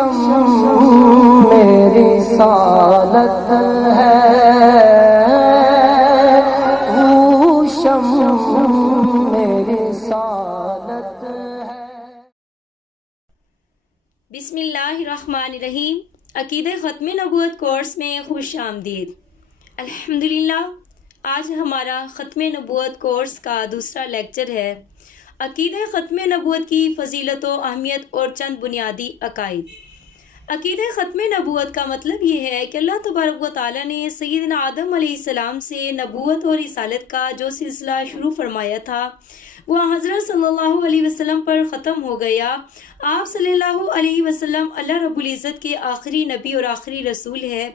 میری رسالت ہے، وہ میری رسالت ہے۔ بسم اللہ الرحمن الرحیم۔ عقیدہ ختم نبوت کورس میں خوش آمدید۔ الحمدللہ، آج ہمارا ختم نبوت کورس کا دوسرا لیکچر ہے، عقیدہ ختم نبوت کی فضیلت و اہمیت اور چند بنیادی عقائد۔ عقیدہ ختم نبوت کا مطلب یہ ہے کہ اللہ تبارک و تعالیٰ نے سیدنا آدم علیہ السلام سے نبوت اور رسالت کا جو سلسلہ شروع فرمایا تھا وہ حضرت صلی اللہ علیہ وسلم پر ختم ہو گیا۔ آپ صلی اللہ علیہ وسلم اللہ رب العزت کے آخری نبی اور آخری رسول ہے۔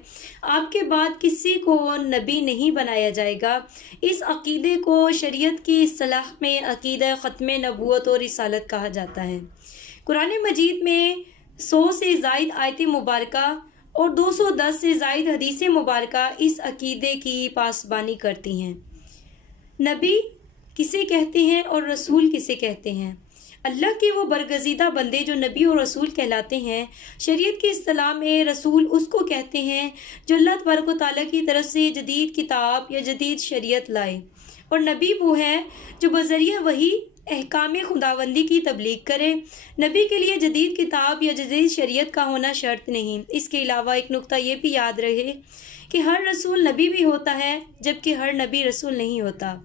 آپ کے بعد کسی کو نبی نہیں بنایا جائے گا۔ اس عقیدے کو شریعت کی اصطلاح میں عقیدہ ختم نبوت اور رسالت کہا جاتا ہے۔ قرآن مجید میں 100 سے زائد آیت مبارکہ اور 210 سے زائد حدیث مبارکہ اس عقیدے کی پاسبانی کرتی ہیں۔ نبی کسے کہتے ہیں اور رسول کسے کہتے ہیں؟ اللہ کے وہ برگزیدہ بندے جو نبی اور رسول کہلاتے ہیں۔ شریعت کی اصطلاح میں رسول اس کو کہتے ہیں جو اللہ تبارک و تعالیٰ کی طرف سے جدید کتاب یا جدید شریعت لائے، اور نبی وہ ہے جو بذریعہ وحی احکام خداوندی کی تبلیغ کرے۔ نبی کے لیے جدید کتاب یا جدید شریعت کا ہونا شرط نہیں۔ اس کے علاوہ ایک نقطہ یہ بھی یاد رہے کہ ہر رسول نبی بھی ہوتا ہے جبکہ ہر نبی رسول نہیں ہوتا۔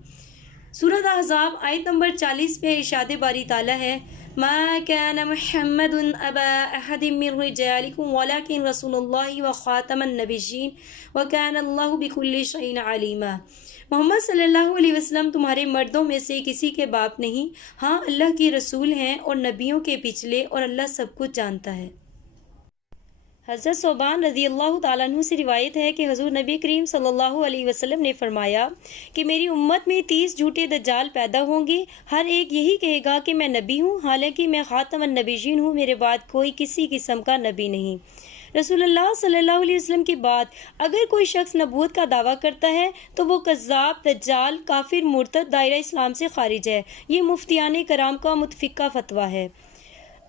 سورۃ احزاب آیت نمبر 40 میں ارشاد باری تعالیٰ ہے، ما كان محمد ابا احد من رجالكم ولكن رسول الله وخاتم النبيين وكان الله بكل شيء عليما۔ محمد صلی اللہ علیہ وسلم تمہارے مردوں میں سے کسی کے باپ نہیں، ہاں اللہ کے رسول ہیں اور نبیوں کے پچھلے، اور اللہ سب کچھ جانتا ہے۔ حضرت ثوبان رضی اللہ تعالیٰ عنہ سے روایت ہے کہ حضور نبی کریم صلی اللہ علیہ وسلم نے فرمایا کہ میری امت میں 30 جھوٹے دجال پیدا ہوں گے، ہر ایک یہی کہے گا کہ میں نبی ہوں، حالانکہ میں خاتم النبیین ہوں، میرے بعد کوئی کسی قسم کا نبی نہیں۔ رسول اللہ صلی اللہ علیہ وسلم کے بعد اگر کوئی شخص نبوت کا دعویٰ کرتا ہے تو وہ کذاب، دجال، کافر، مرتد، دائرہ اسلام سے خارج ہے۔ یہ مفتیان کرام کا متفقہ فتویٰ ہے۔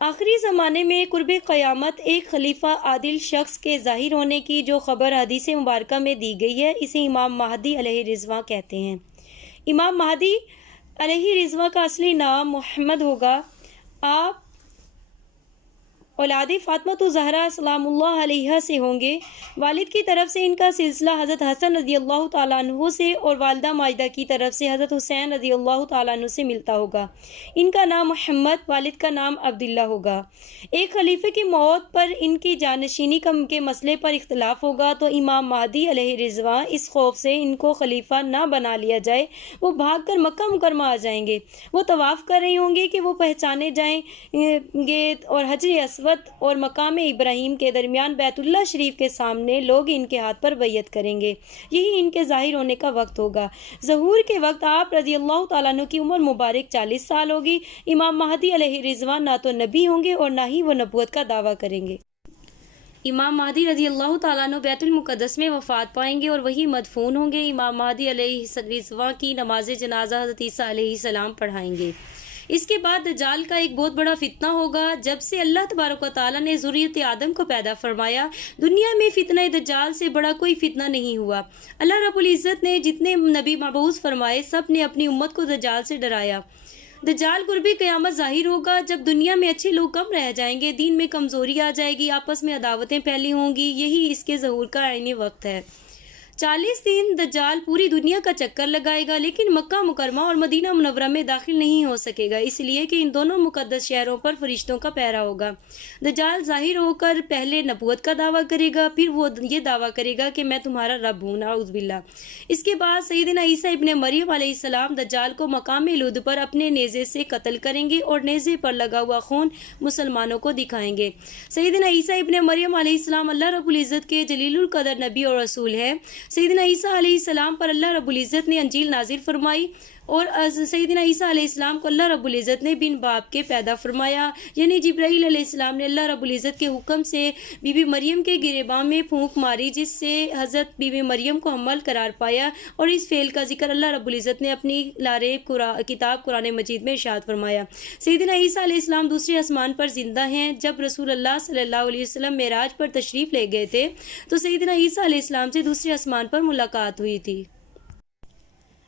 آخری زمانے میں قرب قیامت ایک خلیفہ عادل شخص کے ظاہر ہونے کی جو خبر حدیث مبارکہ میں دی گئی ہے، اسے امام مہدی علیہ رضوان کہتے ہیں۔ امام مہدی علیہ رضوان کا اصلی نام محمد ہوگا۔ آپ اولاد فاطمہ زہرا سلام اللہ علیہا سے ہوں گے۔ والد کی طرف سے ان کا سلسلہ حضرت حسن رضی اللہ تعالیٰ عنہ سے اور والدہ ماجدہ کی طرف سے حضرت حسین رضی اللہ تعالیٰ عنہ سے ملتا ہوگا۔ ان کا نام محمد، والد کا نام عبداللہ ہوگا۔ ایک خلیفہ کی موت پر ان کی جانشینی کے مسئلے پر اختلاف ہوگا تو امام مہدی علیہ رضوان اس خوف سے ان کو خلیفہ نہ بنا لیا جائے وہ بھاگ کر مکہ مکرمہ آ جائیں گے۔ وہ طواف کر رہے ہوں گے کہ وہ پہچانے جائیں گے اور حجر اسود اور مقام ابراہیم کے درمیان بیت اللہ شریف کے سامنے لوگ ان کے ہاتھ پر بیعت کریں گے۔ یہی ان کے ظاہر ہونے کا وقت ہوگا۔ ظہور کے وقت آپ رضی اللہ تعالیٰ عنہ کی عمر مبارک 40 سال ہوگی۔ امام مہدی علیہ رضوان نہ تو نبی ہوں گے اور نہ ہی وہ نبوت کا دعویٰ کریں گے۔ امام مہدی رضی اللہ تعالیٰ عنہ بیت المقدس میں وفات پائیں گے اور وہی مدفون ہوں گے۔ امام مہدی علیہ رضوان کی نماز جنازہ حضرت عیسیٰ علیہ السلام پڑھائیں گے۔ اس کے بعد دجال کا ایک بہت بڑا فتنہ ہوگا۔ جب سے اللہ تبارک و تعالیٰ نے ذریت آدم کو پیدا فرمایا، دنیا میں فتنہ دجال سے بڑا کوئی فتنہ نہیں ہوا۔ اللہ رب العزت نے جتنے نبی مبعوث فرمائے سب نے اپنی امت کو دجال سے ڈرایا۔ دجال قرب قیامت ظاہر ہوگا جب دنیا میں اچھے لوگ کم رہ جائیں گے، دین میں کمزوری آ جائے گی، آپس میں عداوتیں پھیلی ہوں گی۔ یہی اس کے ظہور کا عینی وقت ہے۔ 40 دن دجال پوری دنیا کا چکر لگائے گا لیکن مکہ مکرمہ اور مدینہ منورہ میں داخل نہیں ہو سکے گا، اس لیے کہ ان دونوں مقدس شہروں پر فرشتوں کا پہرا ہوگا۔ دجال ظاہر ہو کر پہلے نبوت کا دعویٰ کرے گا، پھر وہ یہ دعویٰ کرے گا کہ میں تمہارا رب ہوں، نعوذ باللہ۔ اس کے بعد سیدنا عیسیٰ ابن مریم علیہ السلام دجال کو مقام لد پر اپنے نیزے سے قتل کریں گے اور نیزے پر لگا ہوا خون مسلمانوں کو دکھائیں گے۔ سیدنا عیسیٰ ابن مریم علیہ السلام اللہ رب العزت کے جلیل القدر نبی اور رسول ہے۔ سیدنا عیسیٰ علیہ السلام پر اللہ رب العزت نے انجیل نازل فرمائی اور سیدنا عیسیٰ علیہ السلام کو اللہ رب العزت نے بن باپ کے پیدا فرمایا، یعنی جبرائیل علیہ السلام نے اللہ رب العزت کے حکم سے بی بی مریم کے گریباں میں پھونک ماری، جس سے حضرت بی بی مریم کو حمل قرار پایا، اور اس فعل کا ذکر اللہ رب العزت نے اپنی لاریب کتاب قرآن مجید میں ارشاد فرمایا۔ سیدنا عیسیٰ علیہ السلام دوسرے آسمان پر زندہ ہیں۔ جب رسول اللہ صلی اللہ علیہ وسلم معراج پر تشریف لے گئے تھے تو سیدنا عیسیٰ علیہ السلام سے دوسرے آسمان پر ملاقات ہوئی تھی۔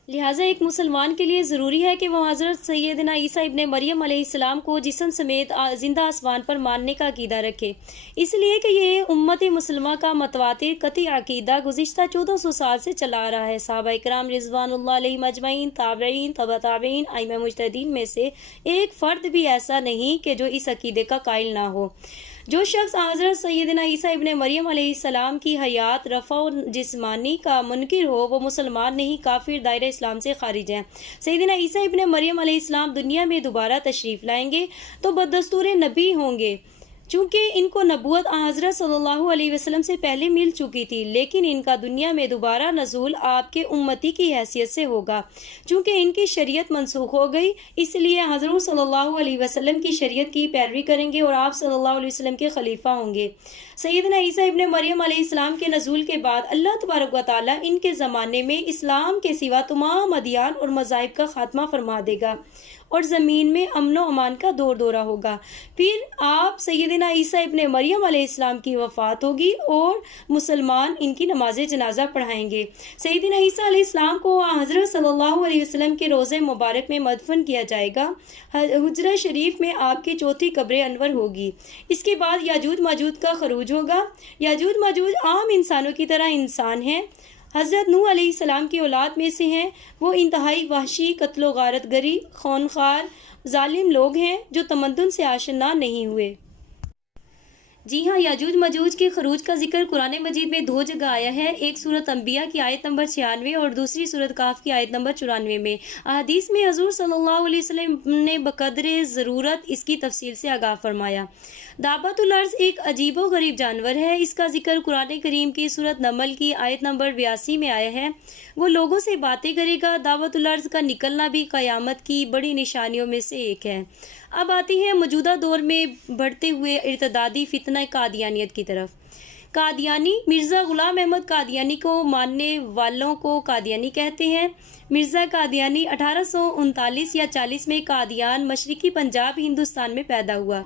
لہٰذا ایک مسلمان کے لیے ضروری ہے کہ وہ حضرت سیدنا عیسیٰ ابن مریم علیہ السلام کو جسم سمیت زندہ آسمان پر ماننے کا عقیدہ رکھے، اس لیے کہ یہ امت مسلمہ کا متواتر قطعی عقیدہ گزشتہ 1400 سال سے چلا آ رہا ہے۔ صحابہ اکرام رضوان اللہ علیہم اجمعین، تابعین، تبع تابعین، ائمہ مجتہدین میں سے ایک فرد بھی ایسا نہیں کہ جو اس عقیدے کا قائل نہ ہو۔ جو شخص حضرت سیدنا عیسیٰ ابن مریم علیہ السلام کی حیات، رفع و جسمانی کا منکر ہو، وہ مسلمان نہیں، کافر، دائرہ اسلام سے خارج ہیں۔ سیدنا عیسیٰ ابن مریم علیہ السلام دنیا میں دوبارہ تشریف لائیں گے تو بدستور نبی ہوں گے، چونکہ ان کو نبوت حضرت صلی اللہ علیہ وسلم سے پہلے مل چکی تھی، لیکن ان کا دنیا میں دوبارہ نزول آپ کے امتی کی حیثیت سے ہوگا۔ چونکہ ان کی شریعت منسوخ ہو گئی، اس لیے حضرت صلی اللہ علیہ وسلم کی شریعت کی پیروی کریں گے اور آپ صلی اللہ علیہ وسلم کے خلیفہ ہوں گے۔ سیدنا عیسیٰ ابن مریم علیہ السلام کے نزول کے بعد اللہ تبارک و تعالیٰ ان کے زمانے میں اسلام کے سوا تمام ادیان اور مذاہب کا خاتمہ فرما دے گا اور زمین میں امن و امان کا دور دورہ ہوگا۔ پھر آپ سیدنا عیسیٰ ابن مریم علیہ السلام کی وفات ہوگی اور مسلمان ان کی نماز جنازہ پڑھائیں گے۔ سیدنا عیسیٰ علیہ السلام کو حضرت صلی اللہ علیہ وسلم کے روضہ مبارک میں مدفن کیا جائے گا۔ حجرہ شریف میں آپ کی چوتھی قبر انور ہوگی۔ اس کے بعد یاجوج ماجوج کا خروج ہوگا۔ یاجوج ماجوج عام انسانوں کی طرح انسان ہیں، حضرت نوح علیہ السلام کی اولاد میں سے ہیں۔ وہ انتہائی وحشی، قتل و غارت گری، خونخوار، ظالم لوگ ہیں جو تمدن سے آشنا نہیں ہوئے۔ جی ہاں، یاجوج ماجوج کے خروج کا ذکر قرآن مجید میں 2 جگہ آیا ہے، ایک سورۃ انبیاء کی آیت نمبر 96 اور دوسری سورۃ کہف کی آیت نمبر 94 میں۔ احادیث میں حضور صلی اللہ علیہ وسلم نے بقدر ضرورت اس کی تفصیل سے آگاہ فرمایا۔ دابۃ الارض ایک عجیب و غریب جانور ہے، اس کا ذکر قرآن کریم کی سورۃ نمل کی آیت نمبر 82 میں آیا ہے۔ وہ لوگوں سے باتیں کرے گا۔ دابۃ الارض کا نکلنا بھی قیامت کی بڑی نشانیوں میں سے ایک ہے۔ اب آتی ہیں موجودہ دور میں بڑھتے ہوئے ارتدادی فتنہ قادیانیت کی طرف۔ قادیانی، مرزا غلام احمد قادیانی کو ماننے والوں کو قادیانی کہتے ہیں۔ مرزا قادیانی 1839 یا 40 میں قادیان، مشرقی پنجاب، ہندوستان میں پیدا ہوا۔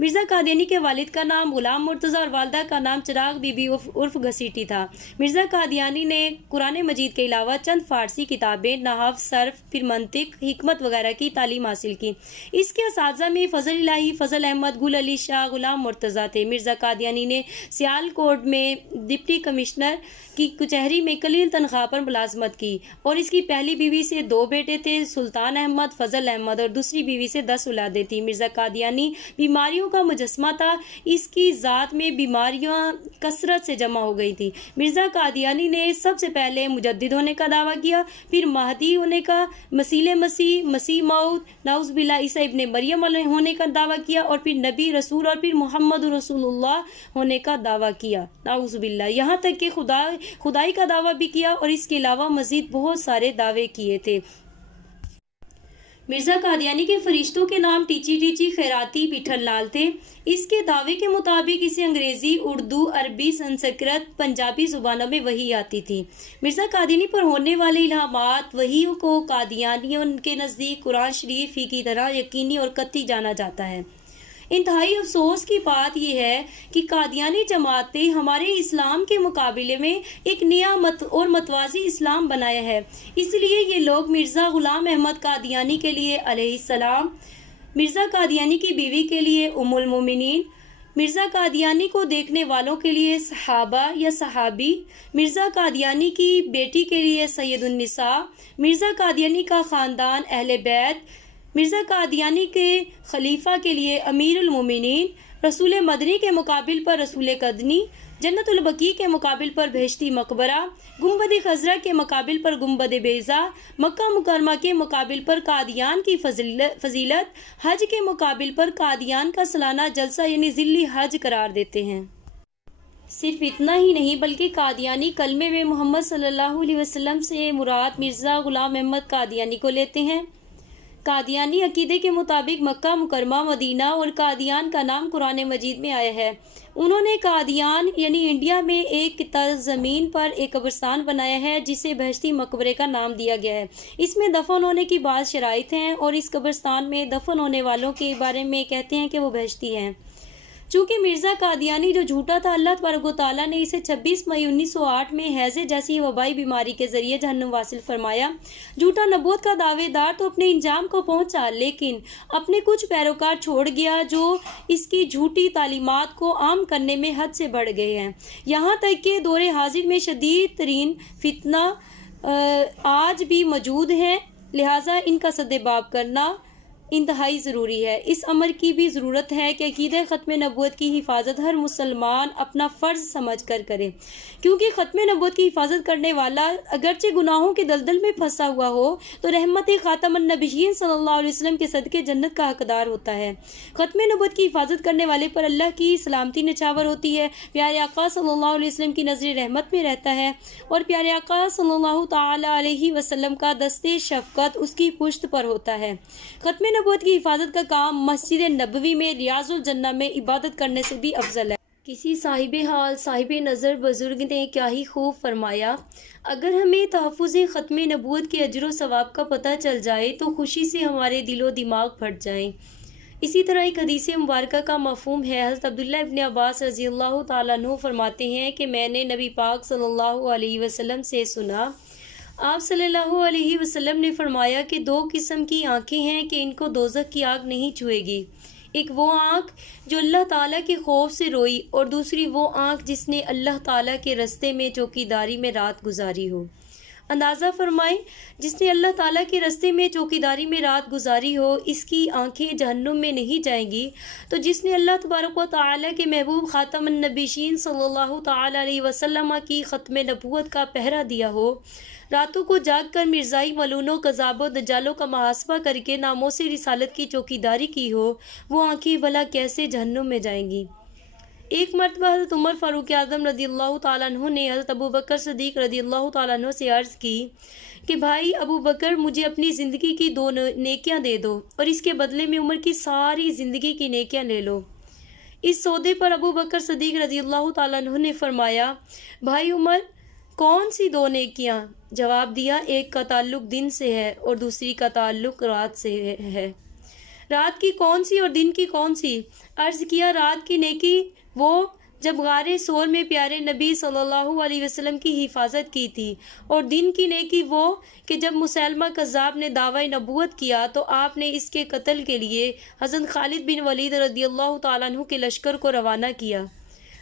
مرزا قادیانی کے والد کا نام غلام مرتضیٰ اور والدہ کا نام چراغ بی بی عرف گھسیٹی تھا۔ مرزا قادیانی نے قرآن مجید کے علاوہ چند فارسی کتابیں، نحو، صرف، پھر منطق، حکمت وغیرہ کی تعلیم حاصل کی۔ اس کے اساتذہ میں فضل الہی، فضل احمد، گل علی شاہ، غلام مرتضیٰ تھے۔ مرزا قادیانی نے سیال کوٹ میں ڈپٹی کمشنر کی کچہری میں قلیل تنخواہ پر ملازمت کی، اور اس کی پہلی بیوی سے 2 بیٹے تھے، سلطان احمد، فضل احمد، اور دوسری بیوی سے 10 اولادیں تھیں۔ مرزا قادیانی بیماریوں کا مجسمہ تھا، اس کی ذات میں بیماریاں کثرت سے جمع ہو گئی تھی۔ مرزا قادیانی نے سب سے پہلے مجدد ہونے کا دعویٰ کیا، پھر مہدی ہونے کا، مسیح موعود، نعوذ باللہ عیسیٰ ابن مریم ہونے کا دعویٰ کیا، اور پھر نبی، رسول، اور پھر محمد رسول اللہ ہونے کا دعویٰ کیا، نعوذ باللہ، یہاں تک کہ خدائی کا دعویٰ بھی کیا، اور اس کے علاوہ مزید بہت سارے دعوے کیے تھے۔ مرزا قادیانی کے فرشتوں کے نام ٹیچی ٹیچی، خیراتی، پٹھن لال تھے۔ اس کے دعوے کے مطابق اسے انگریزی، اردو، عربی، سنسکرت، پنجابی زبانوں میں وحی آتی تھی۔ مرزا قادیانی پر ہونے والے الہامات وحی کو قادیانیوں کے نزدیک قرآن شریف ہی کی طرح یقینی اور قطعی جانا جاتا ہے۔ انتہائی افسوس کی بات یہ ہے کہ قادیانی جماعت نے ہمارے اسلام کے مقابلے میں ایک نیا اور متوازی اسلام بنایا ہے۔ اس لیے یہ لوگ مرزا غلام احمد قادیانی کے لیے علیہ السلام، مرزا قادیانی کی بیوی کے لیے ام المومنین، مرزا قادیانی کو دیکھنے والوں کے لیے صحابہ یا صحابی، مرزا قادیانی کی بیٹی کے لیے سید النساء، مرزا قادیانی کا خاندان اہل بیت، مرزا قادیانی کے خلیفہ کے لیے امیر المومنین، رسول مدنی کے مقابل پر رسول قدنی، جنت البقیع کے مقابل پر بہشتی مقبرہ، گنبد خضرا کے مقابل پر گنبد بیضا، مکہ مکرمہ کے مقابل پر قادیان کی فضیلت، حج کے مقابل پر قادیان کا سالانہ جلسہ یعنی ذلی حج قرار دیتے ہیں۔ صرف اتنا ہی نہیں بلکہ قادیانی کلمے میں محمد صلی اللہ علیہ وسلم سے مراد مرزا غلام احمد قادیانی کو لیتے ہیں۔ قادیانی عقیدے کے مطابق مکہ مکرمہ، مدینہ اور قادیان کا نام قرآن مجید میں آیا ہے۔ انہوں نے قادیان یعنی انڈیا میں ایک خطہ زمین پر ایک قبرستان بنایا ہے جسے بہشتی مقبرے کا نام دیا گیا ہے۔ اس میں دفن ہونے کی بعض شرائط ہیں اور اس قبرستان میں دفن ہونے والوں کے بارے میں کہتے ہیں کہ وہ بہشتی ہیں۔ چونکہ مرزا قادیانی جو جھوٹا تھا، اللہ تبارک و تعالیٰ نے اسے 26 مئی 1908 میں ہیضے جیسی وبائی بیماری کے ذریعے جہنم واصل فرمایا۔ جھوٹا نبوت کا دعوے دار تو اپنے انجام کو پہنچا، لیکن اپنے کچھ پیروکار چھوڑ گیا جو اس کی جھوٹی تعلیمات کو عام کرنے میں حد سے بڑھ گئے ہیں۔ یہاں تک کہ دور حاضر میں شدید ترین فتنہ آج بھی موجود ہے، لہٰذا ان کا سدباب کرنا انتہائی ضروری ہے۔ اس امر کی بھی ضرورت ہے کہ عقیدہ ختم نبوت کی حفاظت ہر مسلمان اپنا فرض سمجھ کر کرے، کیونکہ ختم نبوت کی حفاظت کرنے والا اگرچہ گناہوں کے دلدل میں پھنسا ہوا ہو تو رحمت خاتم النبیین صلی اللہ علیہ وسلم کے صدقے جنت کا حقدار ہوتا ہے۔ ختم نبوت کی حفاظت کرنے والے پر اللہ کی سلامتی نچھاور ہوتی ہے، پیارے آقا صلی اللہ علیہ وسلم کی نظر رحمت میں رہتا ہے اور پیارے آقا صلی اللہ تعالی علیہ وسلم کا دست شفقت اس کی پشت پر ہوتا ہے۔ ختم نبوت کی حفاظت کا کام مسجد نبوی میں ریاض الجنہ میں عبادت کرنے سے بھی افضل ہے۔ کسی صاحب حال صاحب نظر بزرگ نے کیا ہی خوب فرمایا، اگر ہمیں تحفظ ختم نبوت کے اجر و ثواب کا پتہ چل جائے تو خوشی سے ہمارے دل و دماغ پھٹ جائیں۔ اسی طرح ایک حدیث مبارکہ کا مفہوم ہے۔ حضرت عبداللہ ابن عباس رضی اللہ تعالیٰ عنہ فرماتے ہیں کہ میں نے نبی پاک صلی اللہ علیہ وسلم سے سنا، آپ صلی اللہ علیہ وسلم نے فرمایا کہ دو قسم کی آنکھیں ہیں کہ ان کو دوزخ کی آگ نہیں چھوئے گی، ایک وہ آنکھ جو اللہ تعالیٰ کے خوف سے روئی اور دوسری وہ آنکھ جس نے اللہ تعالیٰ کے رستے میں چوکیداری میں رات گزاری ہو۔ اندازہ فرمائیں، جس نے اللہ تعالیٰ کے رستے میں چوکیداری میں رات گزاری ہو، اس کی آنکھیں جہنم میں نہیں جائیں گی، تو جس نے اللہ تبارک و تعالیٰ کے محبوب خاتم النبیین صلی اللہ تعالیٰ علیہ وسلم کی ختم نبوت کا پہرا دیا ہو، راتوں کو جاگ کر مرزائی ملونوں، کذابوں، دجالوں کا محاسبہ کر کے ناموں سے رسالت کی چوکیداری کی ہو، وہ آنکھیں بھلا کیسے جہنم میں جائیں گی۔ ایک مرتبہ حضرت عمر فاروق اعظم رضی اللہ تعالیٰ عنہ نے حضرت ابو بکر صدیق رضی اللہ تعالیٰ عنہ سے عرض کی کہ بھائی ابو بکر، مجھے اپنی زندگی کی 2 نیکیاں دے دو اور اس کے بدلے میں عمر کی ساری زندگی کی نیکیاں لے لو۔ اس سودے پر ابو بکر صدیق رضی اللہ تعالیٰ عنہ نے فرمایا، بھائی عمر، کون سی 2 نیکیاں؟ جواب دیا، ایک کا تعلق دن سے ہے اور دوسری کا تعلق رات سے ہے۔ رات کی کون سی اور دن کی کون سی؟ عرض کیا، رات کی نیکی وہ جب غار سور میں پیارے نبی صلی اللہ علیہ وسلم کی حفاظت کی تھی، اور دن کی نیکی وہ کہ جب مسیلمہ کذاب نے دعوی نبوت کیا تو آپ نے اس کے قتل کے لیے حضرت خالد بن ولید رضی اللہ تعالیٰ عنہ کے لشکر کو روانہ کیا۔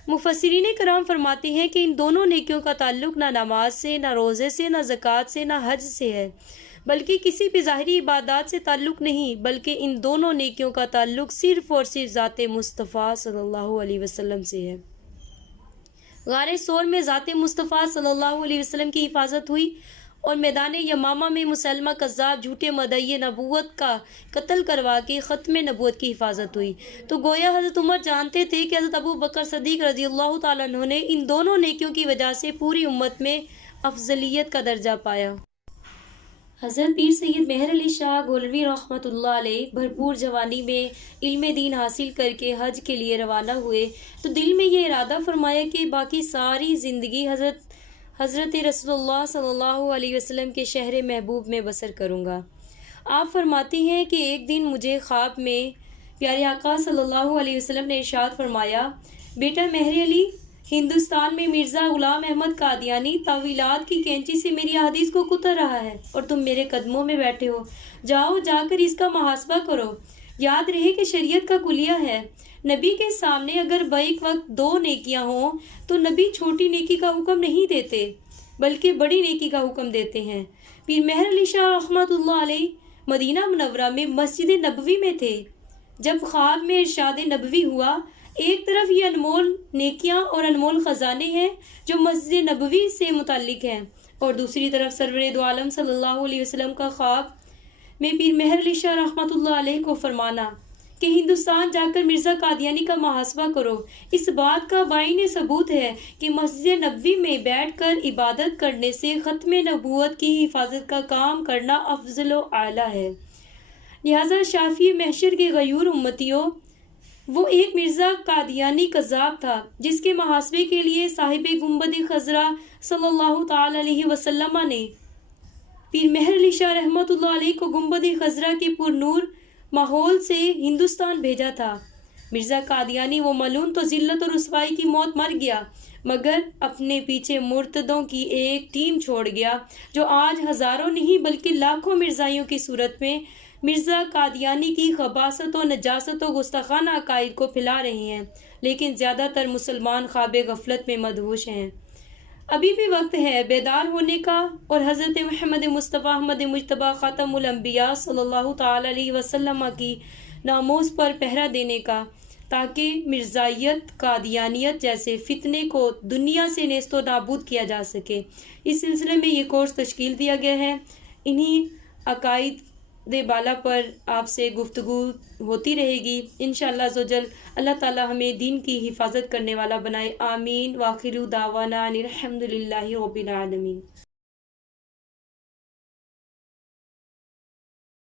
مفسرین کرام فرماتے ہیں کہ ان دونوں نیکیوں کا تعلق نہ نماز سے، نہ روزے سے، نہ زکوٰۃ سے، نہ حج سے ہے، بلکہ کسی بھی ظاہری عبادات سے تعلق نہیں، بلکہ ان دونوں نیکیوں کا تعلق صرف اور صرف ذات مصطفیٰ صلی اللہ علیہ وسلم سے ہے۔ غار سور میں ذات مصطفیٰ صلی اللہ علیہ وسلم کی حفاظت ہوئی اور میدان یمامہ میں مسلمہ کذاب جھوٹے مدعی نبوت کا قتل کروا کے ختم نبوت کی حفاظت ہوئی۔ تو گویا حضرت عمر جانتے تھے کہ حضرت ابو بکر صدیق رضی اللہ تعالیٰ عنہ نے ان دونوں نیکیوں کی وجہ سے پوری امت میں افضلیت کا درجہ پایا۔ حضرت پیر سید مہر علی شاہ گولوی رحمۃ اللہ علیہ بھرپور جوانی میں علم دین حاصل کر کے حج کے لیے روانہ ہوئے تو دل میں یہ ارادہ فرمایا کہ باقی ساری زندگی حضرت رسول اللہ صلی اللہ علیہ وسلم کے شہر محبوب میں بسر کروں گا۔ آپ فرماتے ہیں کہ ایک دن مجھے خواب میں پیارے آقا صلی اللہ علیہ وسلم نے ارشاد فرمایا، بیٹا مہر علی، ہندوستان میں مرزا غلام احمد قادیانی طویلات کی کینچی سے میری احادیث کو کتر رہا ہے اور تم میرے قدموں میں بیٹھے ہو، جاؤ جا کر اس کا محاسبہ کرو۔ یاد رہے کہ شریعت کا کلیہ ہے، نبی کے سامنے اگر بیک وقت 2 نیکیاں ہوں تو نبی چھوٹی نیکی کا حکم نہیں دیتے بلکہ بڑی نیکی کا حکم دیتے ہیں۔ پیر مہر علی شاہ رحمۃ اللہ علیہ مدینہ منورہ میں مسجد نبوی میں تھے جب خواب میں ارشاد نبوی ہوا، ایک طرف یہ انمول نیکیاں اور انمول خزانے ہیں جو مسجد نبوی سے متعلق ہیں، اور دوسری طرف سرور دو عالم صلی اللہ علیہ وسلم کا خواب میں پیر مہر علی شاہ رحمۃ اللہ علیہ کو فرمانا کہ ہندوستان جا کر مرزا قادیانی کا محاسبہ کرو۔ اس بات کا بائن ثبوت ہے کہ مسجد نبوی میں بیٹھ کر عبادت کرنے سے ختم نبوت کی حفاظت کا کام کرنا افضل و اعلیٰ ہے۔ لہذا شافعی محشر کے غیور امتیوں، وہ ایک مرزا قادیانی کذاب تھا جس کے محاسبے کے لیے صاحب گنبد خضرا صلی اللہ تعالی علیہ وسلم نے پیر مہر علی شاہ رحمۃ اللہ علیہ کو گنبد خضرا کے پر نور ماحول سے ہندوستان بھیجا تھا۔ مرزا قادیانی وہ ملعون تو ذلت اور رسوائی کی موت مر گیا، مگر اپنے پیچھے مرتدوں کی ایک ٹیم چھوڑ گیا جو آج ہزاروں نہیں بلکہ لاکھوں مرزائیوں کی صورت میں مرزا قادیانی کی خباثت و نجاست و گستاخانہ عقائد کو پھیلا رہے ہیں، لیکن زیادہ تر مسلمان خواب غفلت میں مدہوش ہیں۔ ابھی بھی وقت ہے بیدار ہونے کا اور حضرت محمد مصطفیٰ احمد مجتبیٰ خاتم الانبیاء صلی اللہ تعالی علیہ وسلم کی ناموس پر پہرا دینے کا، تاکہ مرزائیت، قادیانیت جیسے فتنے کو دنیا سے نیست و نابود کیا جا سکے۔ اس سلسلے میں یہ کورس تشکیل دیا گیا ہے۔ انہی عقائد بالا پر آپ سے گفتگو ہوتی رہے گی انشاءاللہ عزوجل۔ اللہ تعالی ہمیں دین کی حفاظت کرنے والا بنائے، آمین۔ وآخر دعوانا ان الحمد للہ رب العالمین۔